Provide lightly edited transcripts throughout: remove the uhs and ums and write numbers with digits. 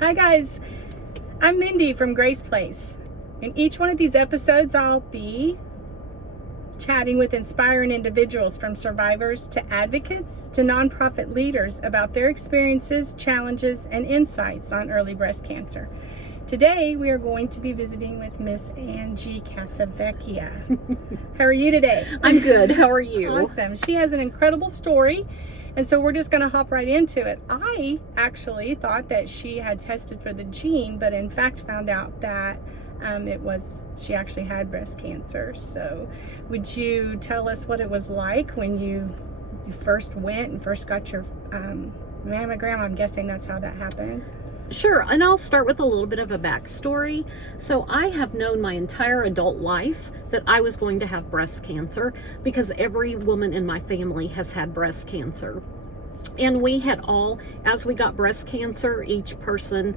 Hi guys, I'm Mindy from Grace Place. In each one of these episodes, I'll be chatting with inspiring individuals, from survivors to advocates to nonprofit leaders, about their experiences, challenges, and insights on early breast cancer. Today, we are going to be visiting with Miss Angie Casavecchia. How are you today? I'm good. How are you? Awesome. She has an incredible story. And so we're just going to hop right into it. I actually thought that she had tested for the gene, but in fact found out that she actually had breast cancer. So would you tell us what it was like when you first went and first got your mammogram? I'm guessing that's how that happened. Sure, and I'll start with a little bit of a backstory. So I have known my entire adult life that I was going to have breast cancer because every woman in my family has had breast cancer. And we had all, as we got breast cancer, each person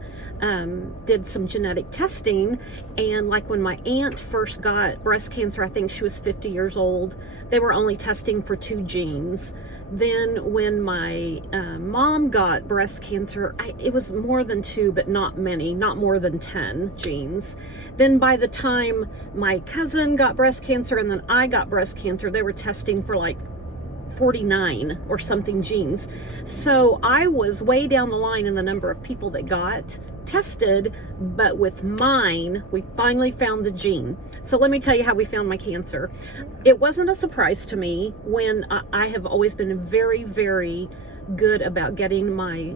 did some genetic testing. And like when my aunt first got breast cancer, I think she was 50 years old, they were only testing for 2 genes. Then when my mom got breast cancer, it was more than 2, but not many, not more than 10 genes. Then by the time my cousin got breast cancer and then I got breast cancer, they were testing for like 49 or something genes. So I was way down the line in the number of people that got tested, but with mine, we finally found the gene. So let me tell you how we found my cancer. It wasn't a surprise to me when I have always been very, very good about getting my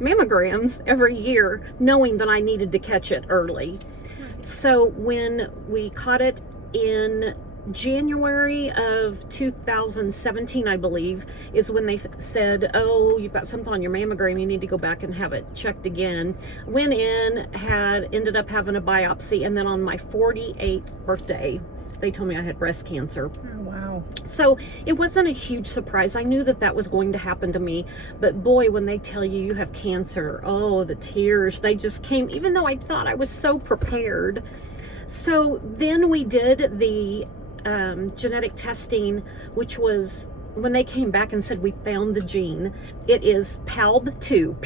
mammograms every year, knowing that I needed to catch it early. So when we caught it in January of 2017, I believe, is when they said, oh, you've got something on your mammogram, you need to go back and have it checked again. Went in, ended up having a biopsy, and then on my 48th birthday, they told me I had breast cancer. Oh, wow. So it wasn't a huge surprise. I knew that that was going to happen to me, but boy, when they tell you you have cancer, oh, the tears, they just came, even though I thought I was so prepared. So then we did the genetic testing, which was when they came back and said we found the gene. It is PALB2,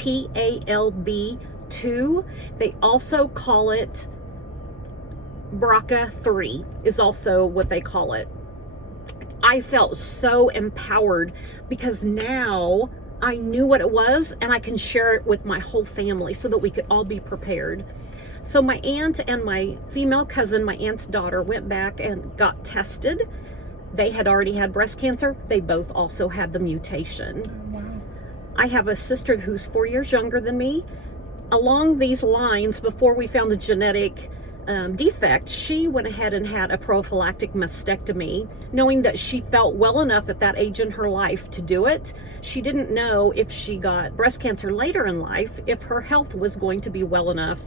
PALB2. They also call it BRCA3 is also what they call it. I felt so empowered because now I knew what it was and I can share it with my whole family so that we could all be prepared. So my aunt and my female cousin, my aunt's daughter, went back and got tested. They had already had breast cancer. They both also had the mutation. Oh, wow. I have a sister who's 4 years younger than me. Along these lines, before we found the genetic defect, she went ahead and had a prophylactic mastectomy, knowing that she felt well enough at that age in her life to do it. She didn't know if she got breast cancer later in life, if her health was going to be well enough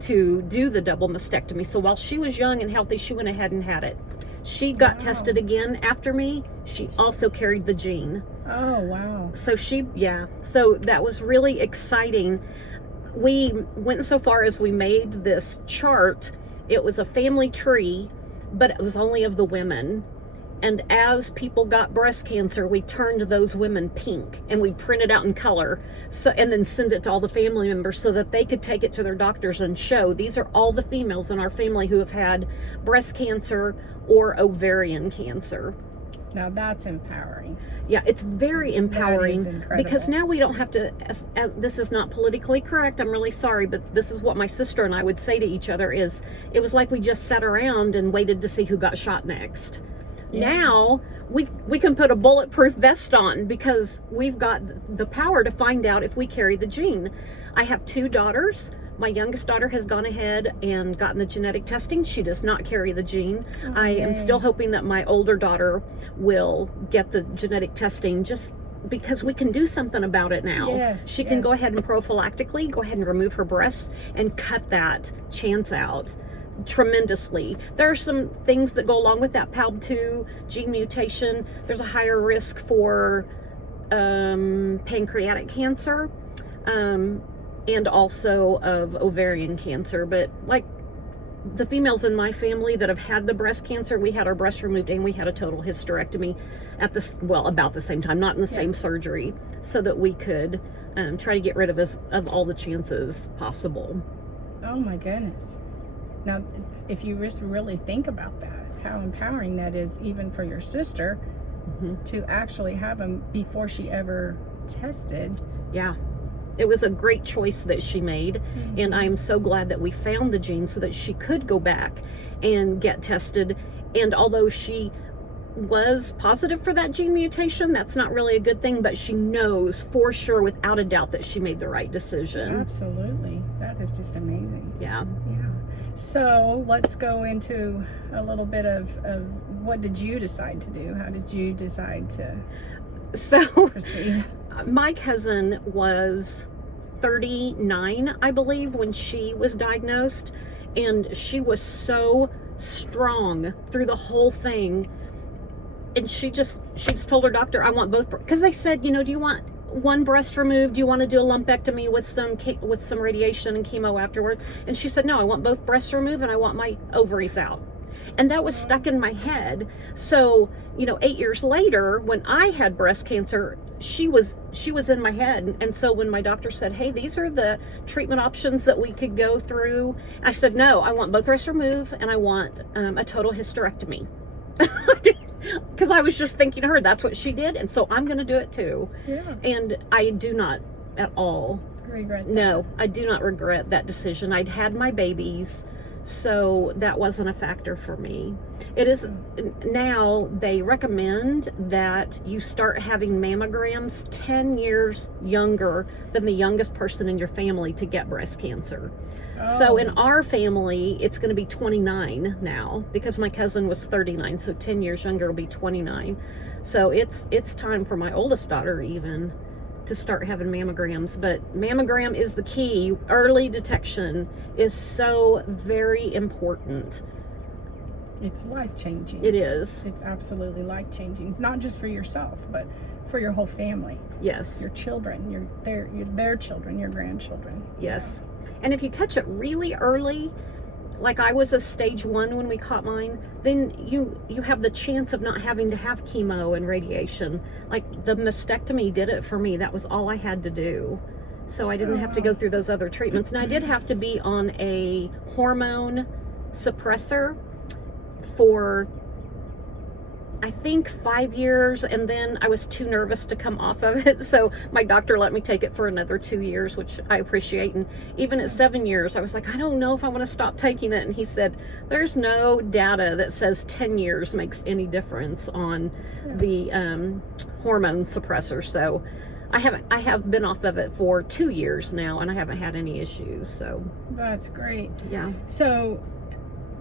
to do the double mastectomy. So while she was young and healthy, she went ahead and had it. She got tested again after me. She also carried the gene. Oh, wow. So so that was really exciting. We went so far as we made this chart. It was a family tree, but it was only of the women. And as people got breast cancer, we turned those women pink and we printed out in color, and then send it to all the family members so that they could take it to their doctors and show these are all the females in our family who have had breast cancer or ovarian cancer. Now that's empowering. Yeah, it's very empowering. That is incredible. Because now we don't have to, this is not politically correct, I'm really sorry, but this is what my sister and I would say to each other is, it was like we just sat around and waited to see who got shot next. Yeah. Now we can put a bulletproof vest on because we've got the power to find out if we carry the gene. I have 2 daughters. My youngest daughter has gone ahead and gotten the genetic testing. She does not carry the gene. Oh, I am still hoping that my older daughter will get the genetic testing just because we can do something about it now. Yes, she can go ahead and prophylactically go ahead and remove her breasts and cut that chance out tremendously. There are some things that go along with that PALB2 gene mutation. There's a higher risk for pancreatic cancer and also of ovarian cancer. But like the females in my family that have had the breast cancer, we had our breast removed and we had a total hysterectomy at about the same time, not in the same surgery, so that we could try to get rid of all the chances possible. Oh my goodness. Now, if you just really think about that, how empowering that is, even for your sister, to actually have them before she ever tested. Yeah. It was a great choice that she made, and I'm so glad that we found the gene so that she could go back and get tested. And although she was positive for that gene mutation, that's not really a good thing, but she knows for sure, without a doubt, that she made the right decision. Absolutely. That is just amazing. Yeah. So let's go into a little bit of what did you decide to do? How did you decide to proceed? My cousin was 39, I believe, when she was diagnosed, and she was so strong through the whole thing. And she just told her doctor, I want both, because they said, do you want one breast removed? Do you want to do a lumpectomy with some radiation and chemo afterward? And she said, no, I want both breasts removed and I want my ovaries out. And that was stuck in my head. So, 8 years later, when I had breast cancer, she was in my head. And so when my doctor said, hey, these are the treatment options that we could go through, I said, no, I want both breasts removed and I want a total hysterectomy. Because I was just thinking to her, that's what she did, and so I'm going to do it too. Yeah. And I do not at all regret that. No, I do not regret that decision. I'd had my babies, so that wasn't a factor for me. It is now, they recommend that you start having mammograms 10 years younger than the youngest person in your family to get breast cancer. So in our family, it's going to be 29 now, because my cousin was 39, so 10 years younger will be 29. So it's time for my oldest daughter even to start having mammograms. But mammogram is the key. Early detection is so very important. It's life-changing. It is. It's absolutely life-changing, not just for yourself, but for your whole family. Yes. Your children, their children, your grandchildren. Yes. And if you catch it really early, like I was a stage 1 when we caught mine, then you have the chance of not having to have chemo and radiation. Like the mastectomy did it for me. That was all I had to do. So I didn't have to go through those other treatments. And I did have to be on a hormone suppressor for, I think, 5 years, and then I was too nervous to come off of it, so my doctor let me take it for another 2 years, which I appreciate. And even at 7 years, I was like, I don't know if I want to stop taking it. And he said, there's no data that says 10 years makes any difference on the hormone suppressor. So I have been off of it for 2 years now, and I haven't had any issues. So that's great. Yeah. So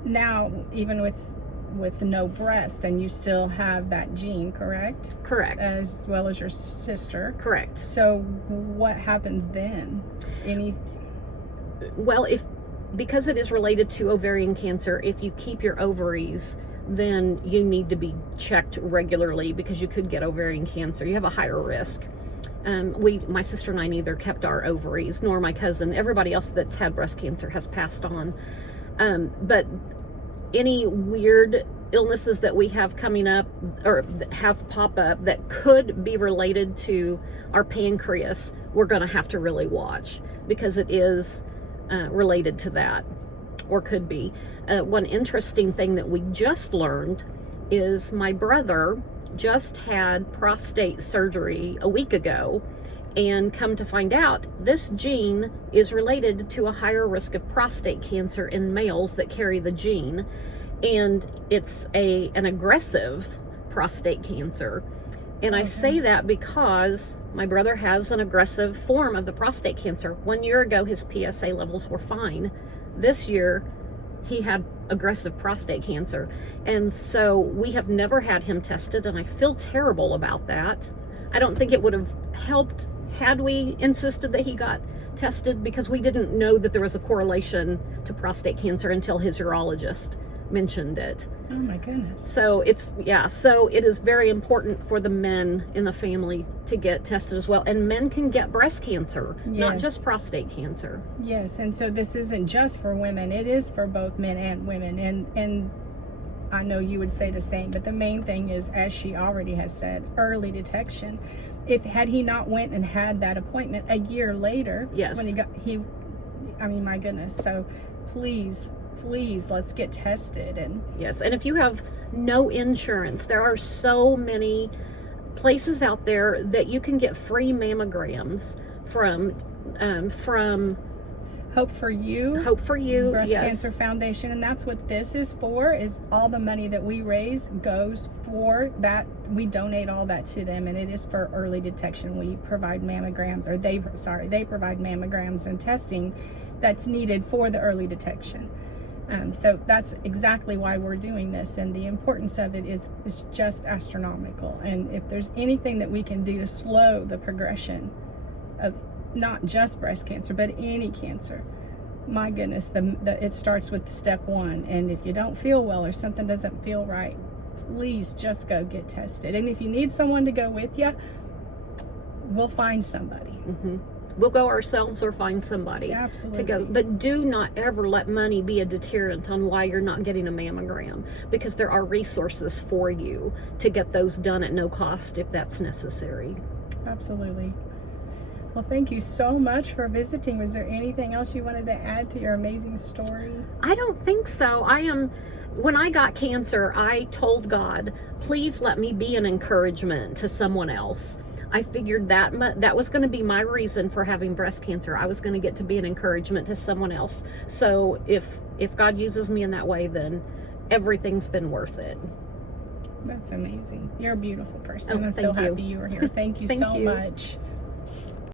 now, even with no breast, and you still have that gene, correct? Correct. As well as your sister. Correct. So what happens then? Well, because it is related to ovarian cancer, if you keep your ovaries, then you need to be checked regularly, because you could get ovarian cancer. You have a higher risk. My sister and I neither kept our ovaries, nor my cousin. Everybody else that's had breast cancer has passed on. But any weird illnesses that we have coming up or have pop up that could be related to our pancreas, we're going to have to really watch, because it is related to that, or could be. One interesting thing that we just learned is my brother just had prostate surgery a week ago, and come to find out, this gene is related to a higher risk of prostate cancer in males that carry the gene. And it's an aggressive prostate cancer. And I say that because my brother has an aggressive form of the prostate cancer. 1 year ago, his PSA levels were fine. This year, he had aggressive prostate cancer. And so we have never had him tested, and I feel terrible about that. I don't think it would have helped had we insisted that he got tested, because we didn't know that there was a correlation to prostate cancer until his urologist mentioned it. Oh my goodness. So so it is very important for the men in the family to get tested as well. And men can get breast cancer, not just prostate cancer. Yes, and so this isn't just for women, it is for both men and women. And I know you would say the same, but the main thing is, as she already has said, early detection. Had he not went and had that appointment a year later, Yes. when I mean, my goodness. So please, let's get tested. And yes, and if you have no insurance, there are so many places out there that you can get free mammograms from Hope for You Breast yes. Cancer Foundation, and that's what this is for. Is all the money that we raise goes for that. We donate all that to them, and it is for early detection. We provide mammograms, or they provide mammograms and testing that's needed for the early detection. So that's exactly why we're doing this, and the importance of it is just astronomical. And if there's anything that we can do to slow the progression of not just breast cancer, but any cancer, my goodness, it starts with step one. And if you don't feel well or something doesn't feel right, please just go get tested. And if you need someone to go with you, we'll find somebody. Mm-hmm. We'll go ourselves or find somebody Absolutely. to go. But do not ever let money be a deterrent on why you're not getting a mammogram, because there are resources for you to get those done at no cost if that's necessary. Absolutely. Well, thank you so much for visiting. Was there anything else you wanted to add to your amazing story? I don't think so. When I got cancer, I told God, please let me be an encouragement to someone else. I figured that was going to be my reason for having breast cancer. I was going to get to be an encouragement to someone else. So if God uses me in that way, then everything's been worth it. That's amazing. You're a beautiful person. Oh, I'm so thank you. happy you were here. Thank you Thank so you. much.